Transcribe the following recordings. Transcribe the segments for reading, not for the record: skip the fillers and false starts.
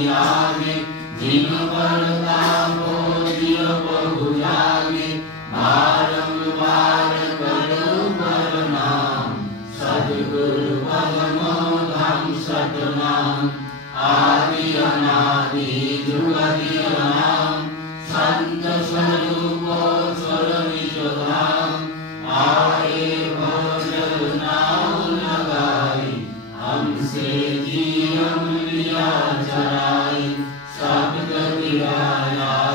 स्वामी आगे जिन पर तापो जिय बहु जागे बारंबार करो प्रणाम सद्गुरु पद्मो धाम सतनाम आदि अनादि जुगति नाम संत स्वरूपो स्वरनिज धाम आए भोजन नाम लगाई हमसे जीवन लिया चराई शब्द दिया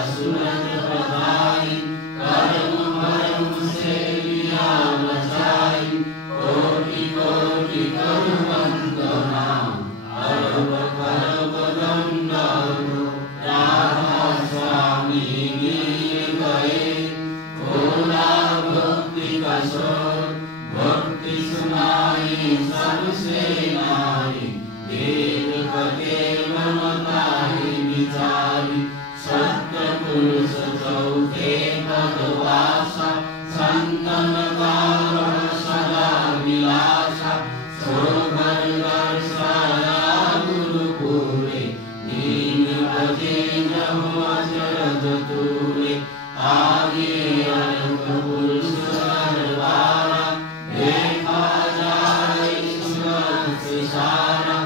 सुरत बधाई कर्म भरम से लिया बचाई कोटि कोटि कर वंदना अरब करब दंडो राधा स्वामी गिर गए भोला भक्ति का शोर भक्ति सुनाई सबसे नाई देव कटे मनताहि विचारी सत्य पुरुष चौथे पदवासा संतन कारण सदा विलासा शोभर दर्शया गुरुकुले दीन बजे अचरज तूले आगे अरब पुरुष सरवारा देखा जाए ईश्वर से सारा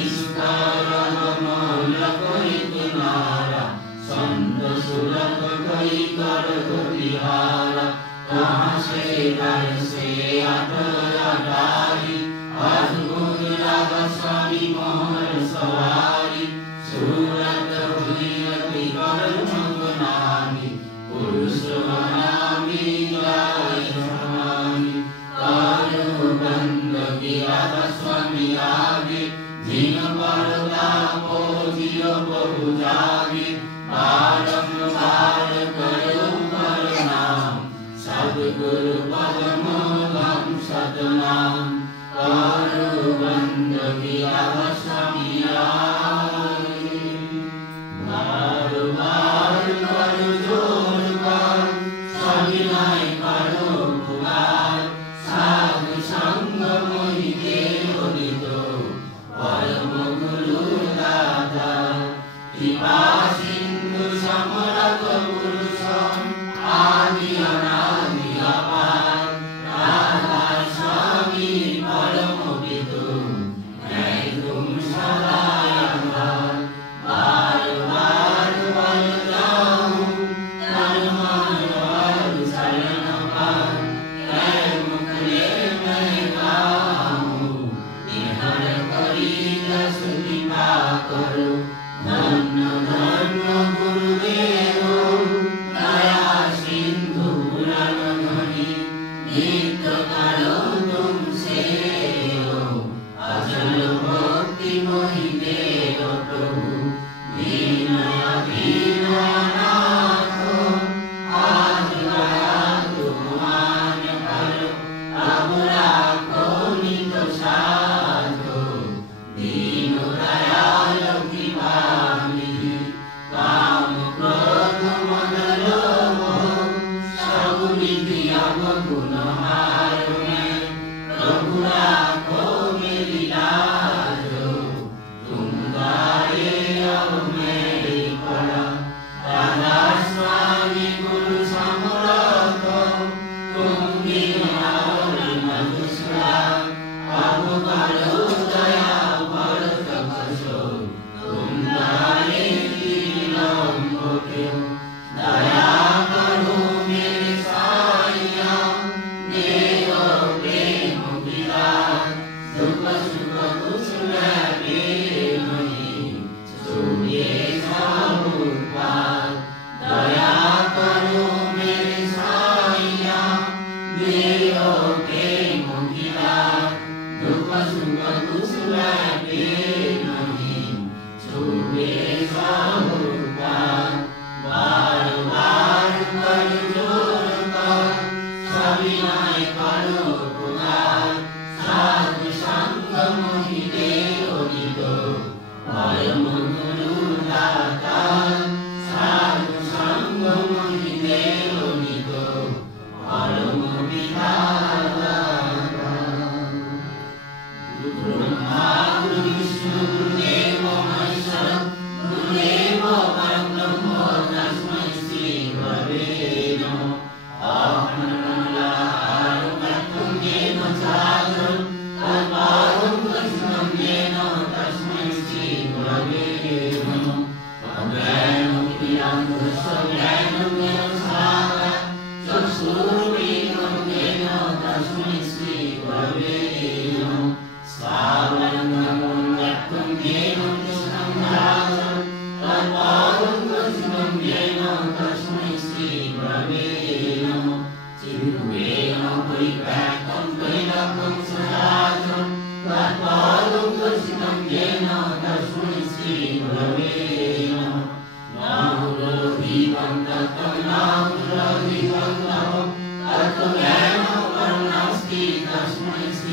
इसका रमल कोई किनारा संत सुलभ कोई कर बिहारा कहाँ से घर से अटारी अद्भुत राधा स्वामी मोहर सवारी सूरत हुई अति कर्मगुनानी पुरुष मनामी जाय समानी कारो बंद किया स्वामी आगे जिन पर तापो जिय बहु जागे बारंबार करो प्रणाम सद्गुरु पद्मो धाम सतनाम कारो बंद किया स्वामी आगे बार बार कर जोर कर सविनय करो पुकार साधु संग मोहि देव नितो परम गुरु दाता कृपा सिंधु समरथ पुरुष आदि अनादि अपार राधा स्वामी परम विदु मैं तुम सदा आभार बार बार वर जाऊं तन मन वर शरण पाऊं कै मुखले मैं गाऊं निहर करी दस कृपा करो धन्य धन्य गुरुदेव दया सिंधु पुराणमणि नित्य करो तुमसे अचल भक्ति मोहि देव प्रभु दीन दीन अनाथ आज गया तुम मान करो अब राखो नित साधो दीन दयाल कृपानिधि काम क्रोध मद लोभ सब निधि अवगुण हार में प्रभु राखो मेरी लाज तुम गाए अब मेरी पड़ा राधा स्वामी गुरु समरथ तुम बिन और न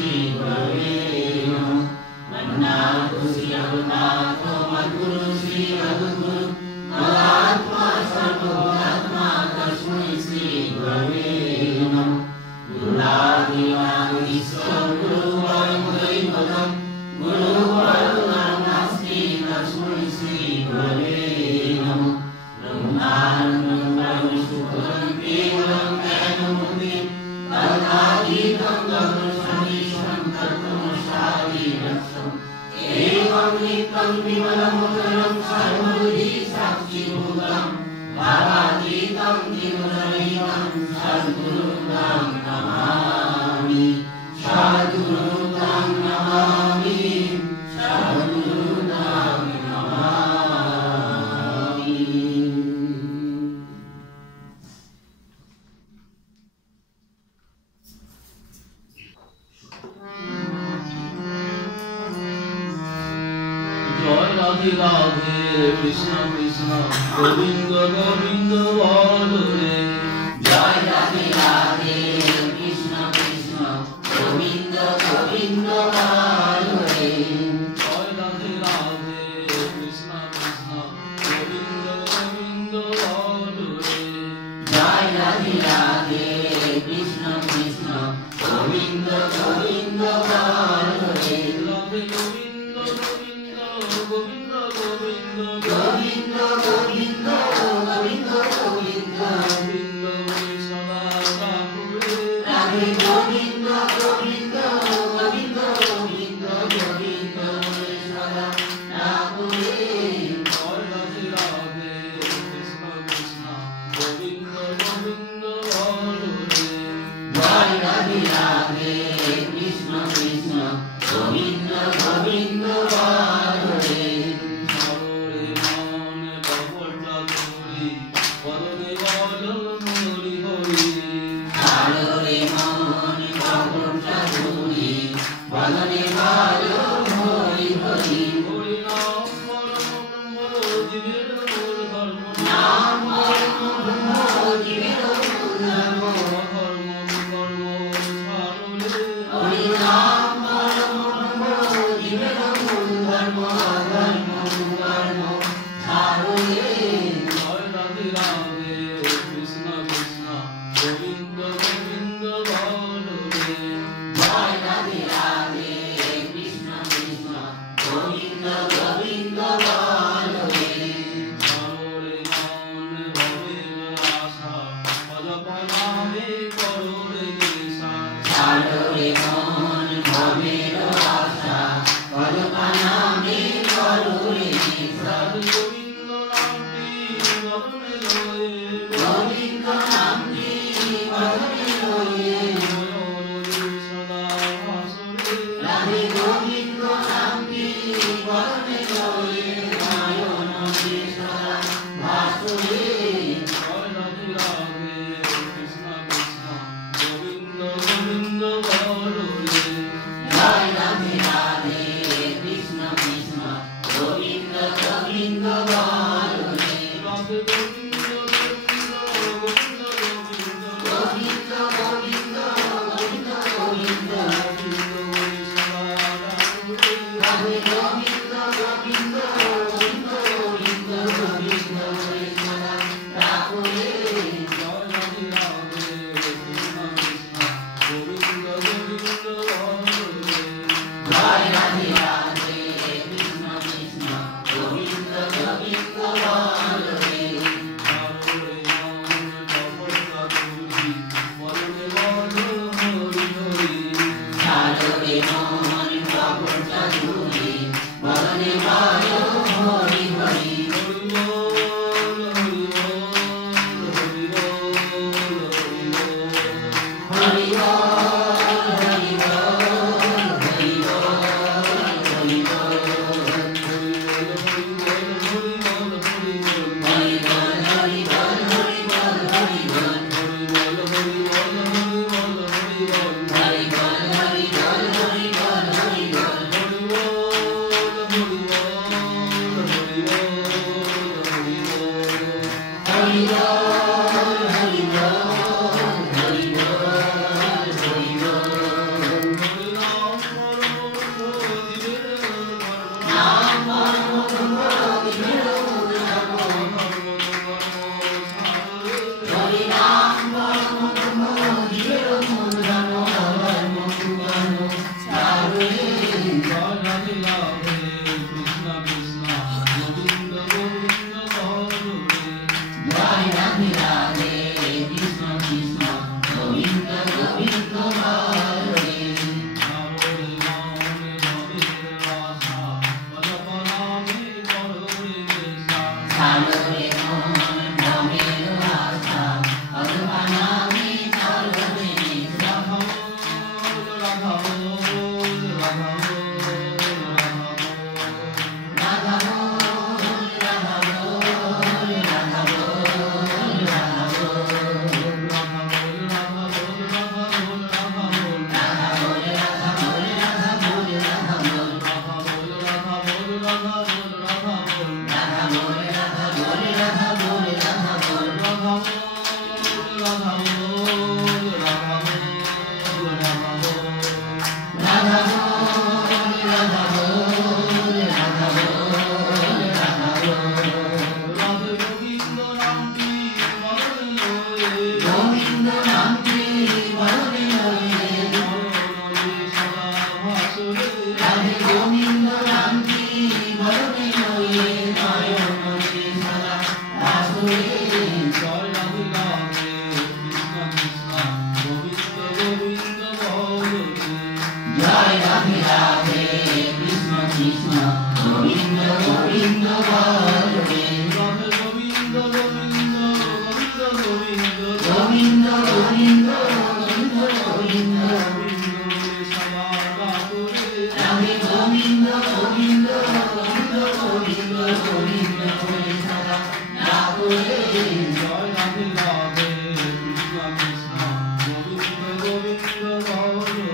Sri Gurave Namo Mannato Sri Raghunato Madhuru Sri Raghuguru Mahatma Sarvabhumatma Tasmai Sri Gurave Namo Gurudadeva Vishnu Guru Varamudaivatam Guru Varunamasti Tasmai Sri Gurave Namo Brahmanandam Vishnupadam Kevalam Jnanamurtim Tadadikam Gagnasadisham Tattvam Shadiraksam Evam Nityam Vimalam Uttaram Sarvabudhi Sakshibhutam Bhavaditam Dimuraritam Sadgurutam Namami Sadgurutam Namami Sadgurutam Namami. Joy Radhe Radhe Krishna Krishna Govinda Govinda Hare Joy Radhe Radhe Krishna Krishna Govinda Govinda Hare Joy Radhe Radhe Krishna Krishna Govinda Govinda Hare Joy Radhe Radhe Krishna Krishna Govinda Govinda Hare Radhe Govinda Govinda Govinda Govinda Govinda Govinda Govinda Govinda Govinda Sada Rakure Radhe Govinda Govinda Govinda Govinda Govinda Sada Rakure Jai Radhe Radhe Krishna Krishna Govinda Govinda Hare Jai Radhe Radhe Krishna Krishna Govinda Govinda Hare Hare Mane Bhagavata Guri Padane Vajal Muri Hari Hare Mane Bhagavata Guri Padane Vajal Muri Hari Hari Naam Param Jivera Mul Dharma Naam Param Jivera Mul Dharma Dharma Dharma Sarule Hari Naam Param Jivera Mul Dharma Dharma Dharma Sarule Jai Radhe Radhe Krishna Krishna Govinda Govinda Hare Jai Radhe Radhe Krishna Krishna Govinda Govinda Hare Hare Mane Bhavera Asa Pajapaname Karore Nisa Hare Mane Bhavera Asa Pajapaname Karore Nisa Govinda Namdi Varane Loye Govinda Namdi Varane Loye Goyonodi Sada Vasure Radhe Govinda Namdi Varane Loye Goyonodi Sada Vasure Jai Radhe Radhe Krishna Krishna Govinda Govinda Hare Krishna Govinda Govinda বলে গোবিন্দ গোবিন্দ গোবিন্দ গোবিন্দ গোবিন্দ গোবিন্দ গোবিন্দ গোবিন্দ রাধে গোবিন্দ গোবিন্দ গোবিন্দ গোবিন্দ গোবিন্দ বলে সদা ডাকলে জয় রাধে রাধে কৃষ্ণ কৃষ্ণ গোবিন্দ গোবিন্দ বলে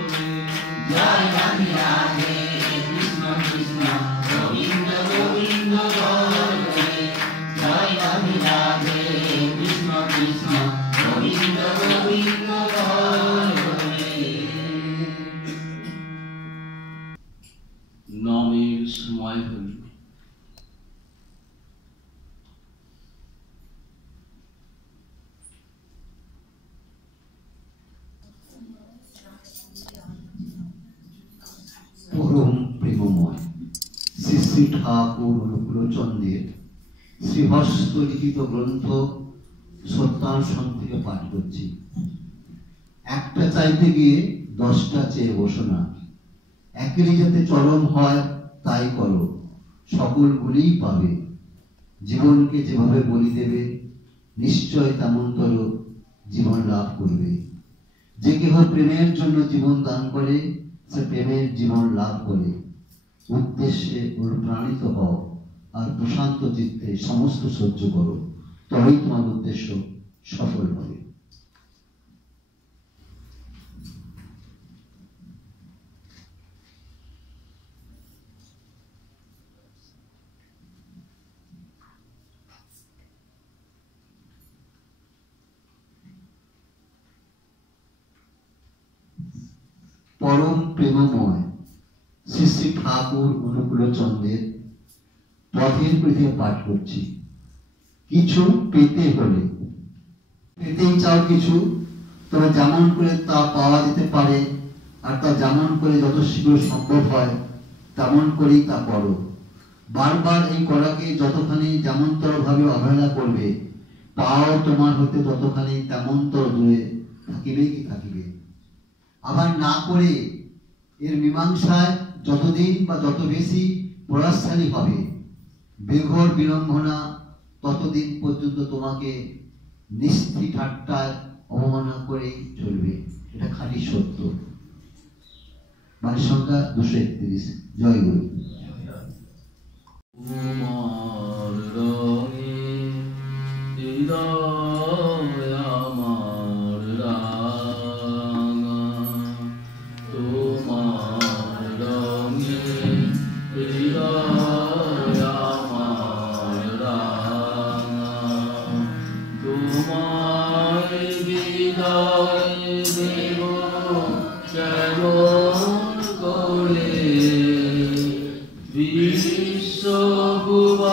জয় রাধে রাধে কৃষ্ণ কৃষ্ণ গোবিন্দ গোবিন্দ বলে জয় রাধে রাধে কৃষ্ণ কৃষ্ণ গোবিন্দ গোবিন্দ বলে। নামের সময় হল। পরম প্রেমময় শ্রী শ্রী ঠাকুর অনুকূলচন্দ্রের শ্রীহস্ত লিখিত গ্রন্থ সত্যানুসরণ থেকে পাঠ করছি। একটা চাইতে গিয়ে 10টা চেয়ে বসো না, একেরই যাতে চরম হয় তাই করো, সকলগুলিই পাবে। জীবনকে যেভাবে বলি দেবে নিশ্চয় তেমনতর জীবন লাভ করবে। যে কেহ প্রেমের জন্য জীবন দান করে সে প্রেমের জীবন লাভ করে। উদ্দেশ্যে অনুপ্রাণিত হও আর প্রশান্ত চিত্তে সমস্ত সহ্য করো, তবেই তোমার উদ্দেশ্য সফল হবে। পরম প্রেমময় শ্রী শ্রী ঠাকুর অনুকূলচন্দ্রের পথের পৃথিবী পাঠ করছি। কিছু পেতে হলে, পেতেই চাও কিছু, তবে যেমন করে তা পাওয়া যেতে পারে আর তা যেমন করে যত শীঘ্র সম্ভব হয় তেমন করেই তা করো। বারবার এই করাকে যতখানি যেমনতর ভাবে অবহেলা করবে, পাও তোমার হতে ততখানি তেমনতর দূরে থাকিবে কি থাকিবে। আবার না করে এর মীমাংসায় যতদিন বা যত বেশি প্রয়াসশালী হবে, বেঘর বিড়ম্বনা ততদিন পর্যন্ত তোমাকে নিষ্ঠি ঠাট্টায় অবমাননা করেই চলবে। এটা খালি সত্য। বাড়ির সংখ্যা 231। জয় গুরু। তোমার রঙে হৃদয় আমার রাঙা, তোমার রঙে হৃদয় আমার রাঙা, তোমার হৃদয় দেব কেমন করে বিশ্ব ভুবন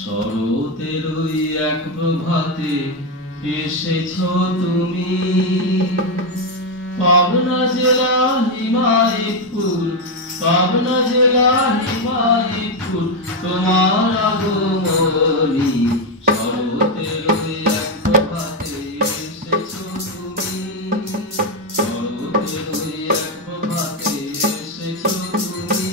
শরতের ওই এক প্রভাতে এসেছো তুমি, পাবনা জেলা হিমায়তপুর, পাবনা জেলা হিমায়তপুর তোমার আগমনী। শরতের ওই এক প্রভাতে এসেছো তুমি, শরতের ওই এক প্রভাতে এসেছো তুমি,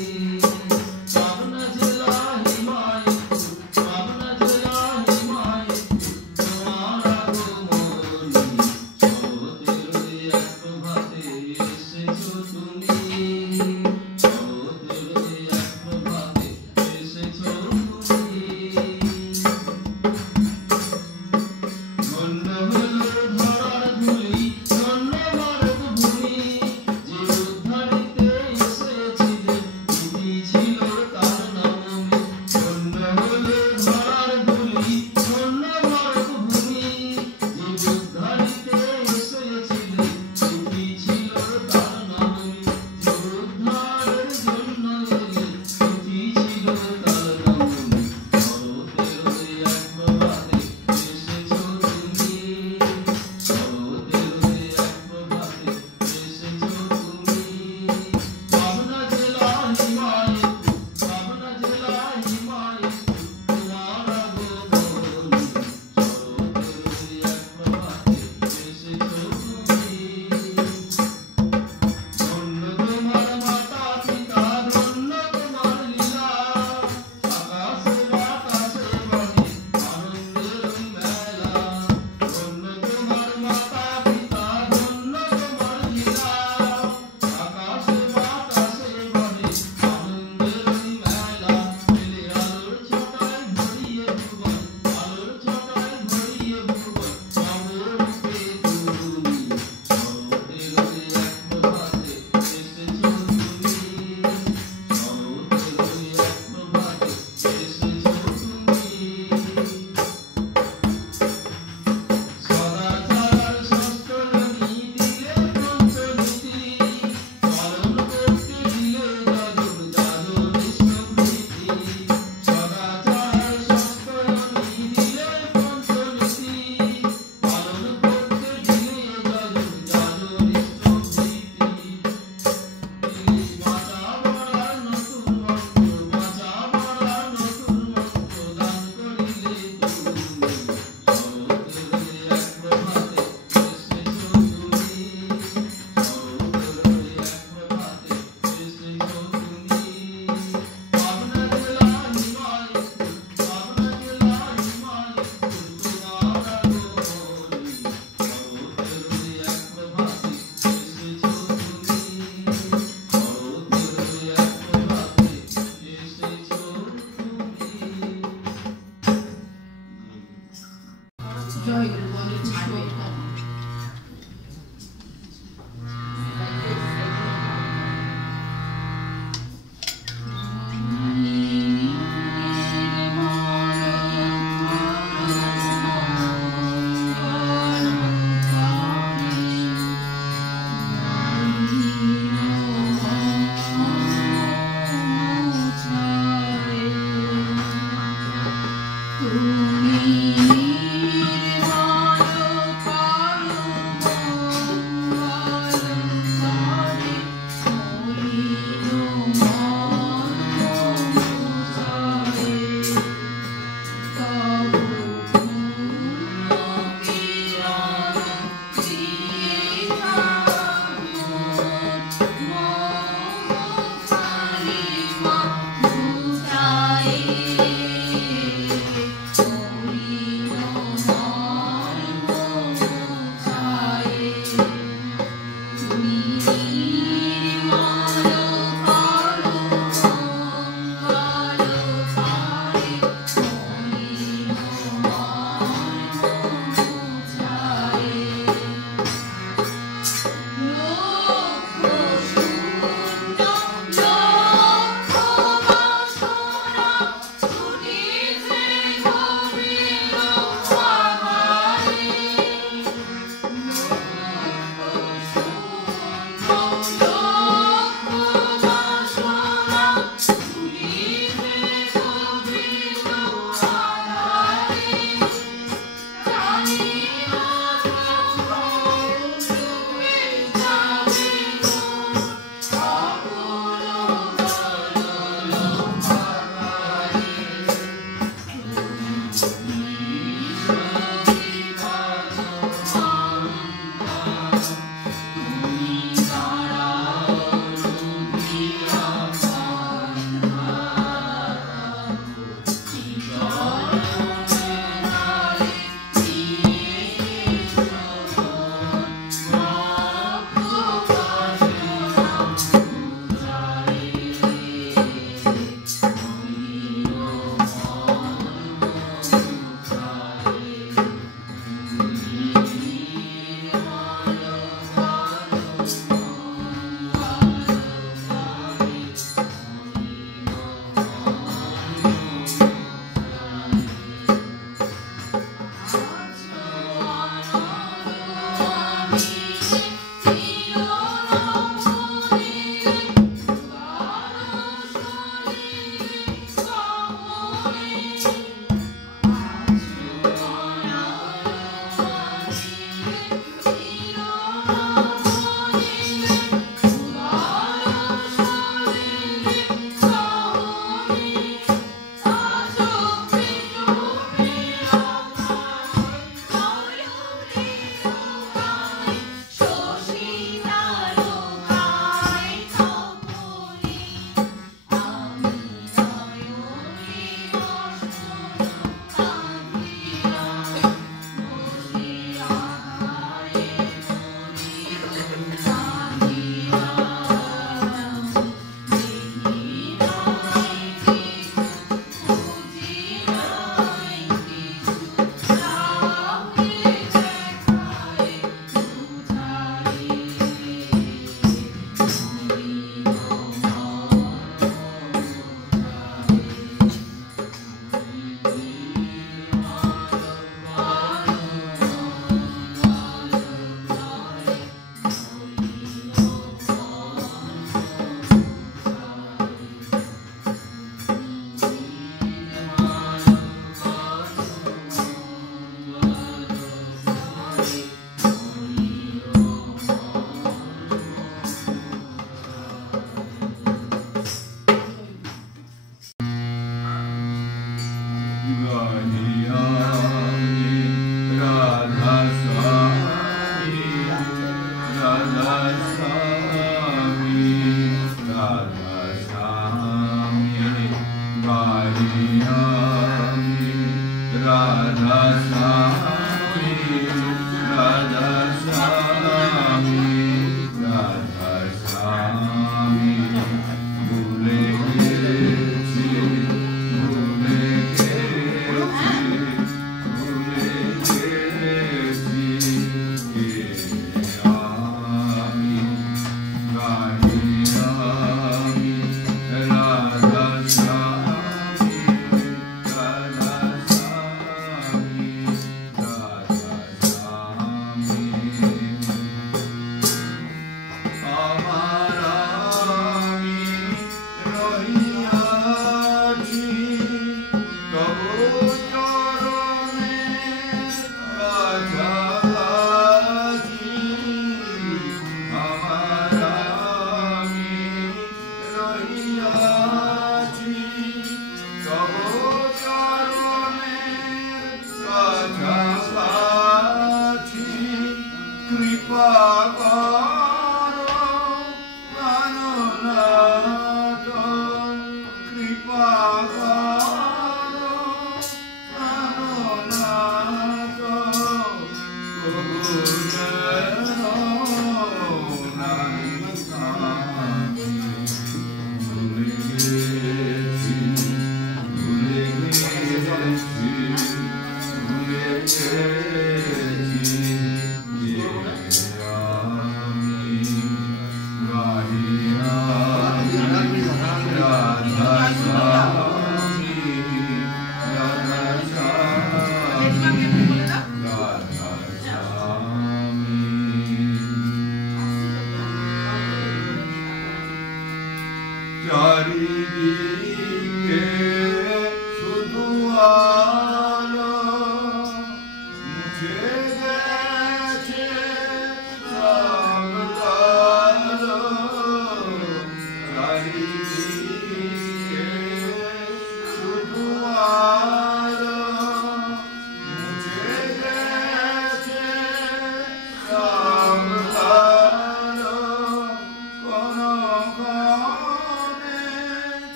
জয় গুরু বলে ছাড়বে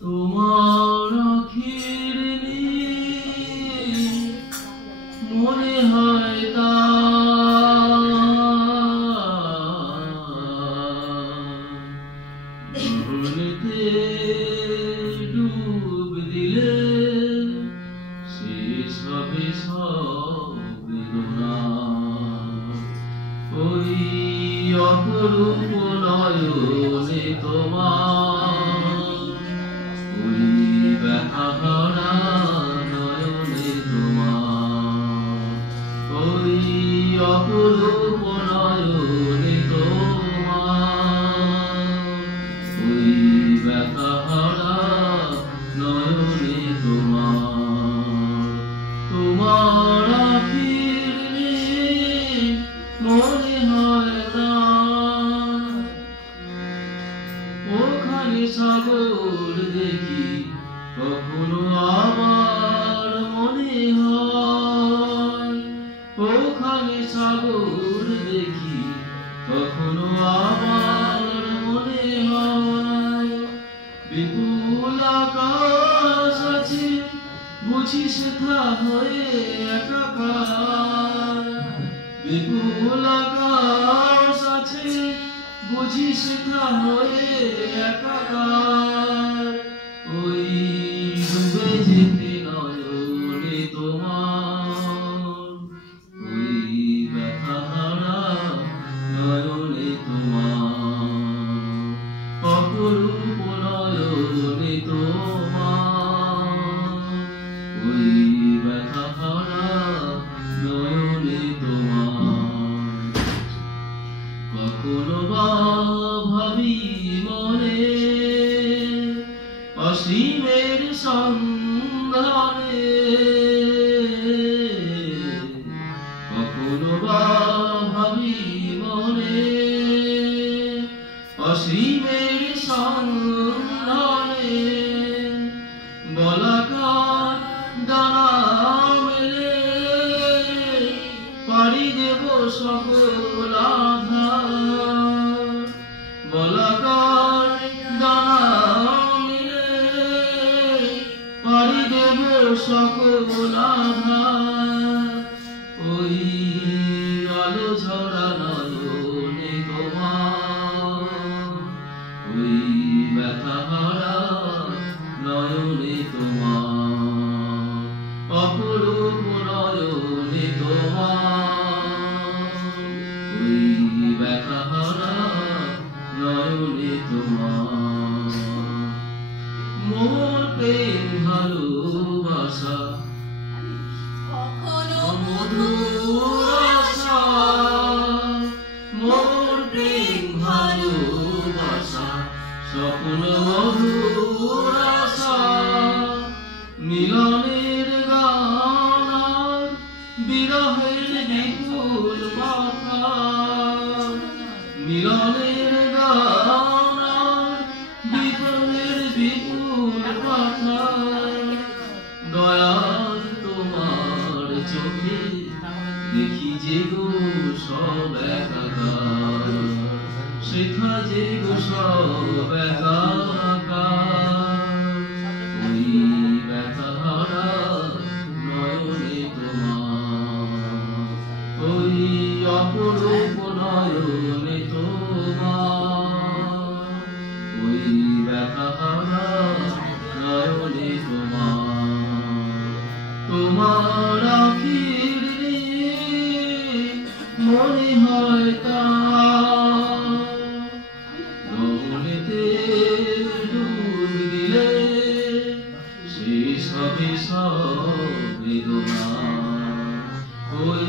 তোমার আখির মনে হয় তা ভুলিতে ডুব দিলে শেষ হবে সব বেদনা ওই অপরূপ নয়নে তোমার ওই ব্যথাভরা নয়নে তোমার ওই অপরূপ নয়নে তোমার ওই ব্যথাভরা নয়নে তোমার তোমার আখির মনে হয় না ওখানে সাগর দেখি কখনো আবার মনে হয় ওখানে সাগর দেখি কখনো আবার মনে হয় বিপুল আকাশ আছে বুঝি সেথা হয়ে একাকার বিপুল আকাশ আছে বুঝি সেথা হয়ে একাকার ওই ডুবে যেতে নয়নে তোমার ওই ব্যথাহারা নয়নে তোমার অপরূপ নয়নে তোমার ওই ব্যথাহারা নয়নে তোমার কখনো বা ভাবি মনে অসীমের সন্ধানে কখনো বা ভাবি মনে অসীমের সন্ধানে বলাকার ডানা মেলে পাড়ি দেব সকল আধার বলাকার ডানা মেলে পাড়ি দেব সকল আধার ওই আলো ঝরা নয়নে তোমার ওই ব্যথা হারা নয়নে তোমার অপরূপ নয়নে তোমার ওই ব্যথা হারা নয়নে তোমার মোর প্রেম ভালোবাসা কখনো মধুর আশা মোর প্রেম ভালোবাসা স্বপ্ন মধুর আশা মিলনের গান আর বিরহের বিপুল মাথা মিলনের গান আর বিরহের বিপুল মাথা দয়াল তোমার চোখে দেখি যে গো সব একাকার শেখা যে গো সব একাকার ওই ব্যথা হারা নয়নে তোমার ওই অপরূপ নয়নে তোমার ওই ব্যথা হারা নয়নে তোমার তোমার আখির মনে হয় তা রমণীতে ডুব দিলে শেষ হবে সব বেদনা ওই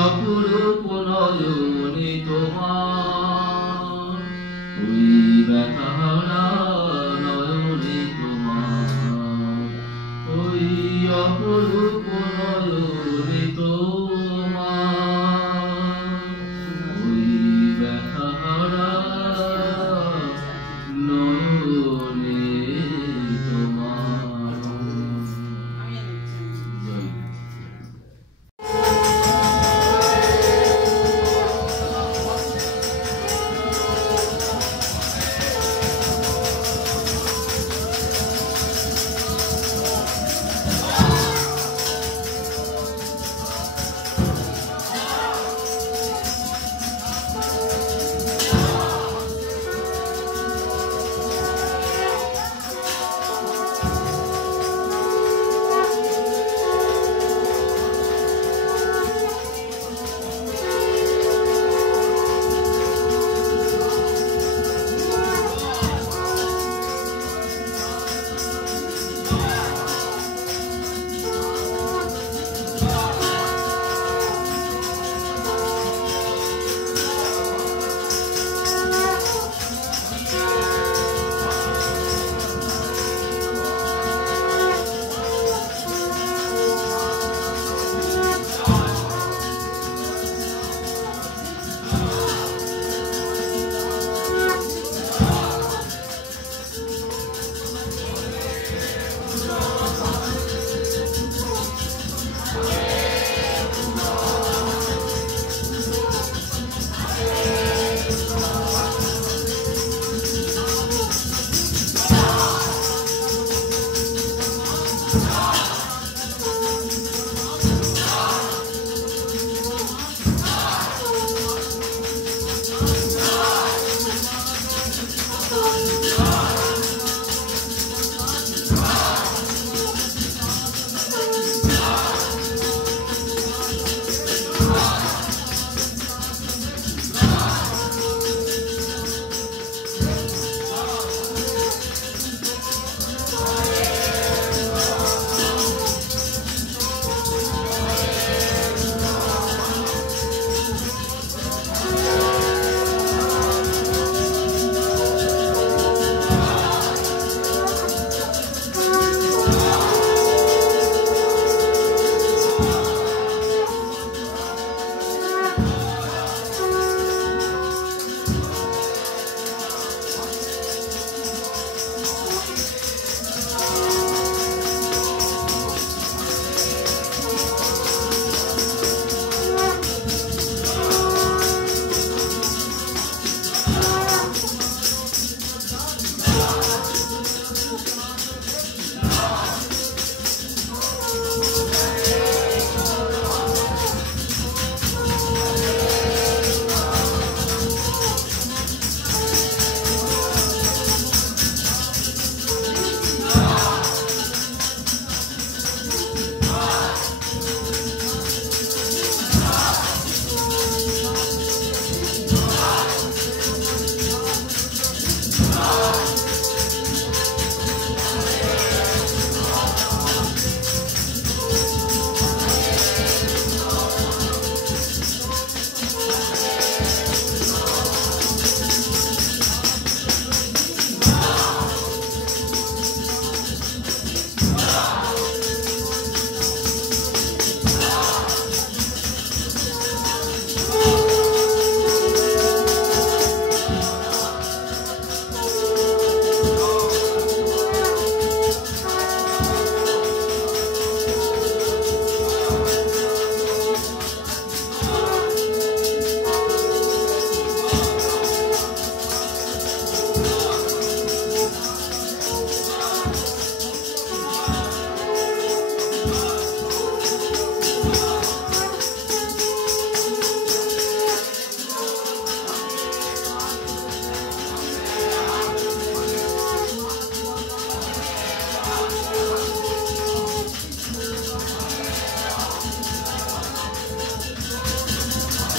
অপরূপ নয়নে তোমার ওই ব্যথা হারা নয়নে তোমার ওই অপরূপ নয়নে তোমার ওই ব্যথা হারা নয়নে তোমার জয়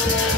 Thank you.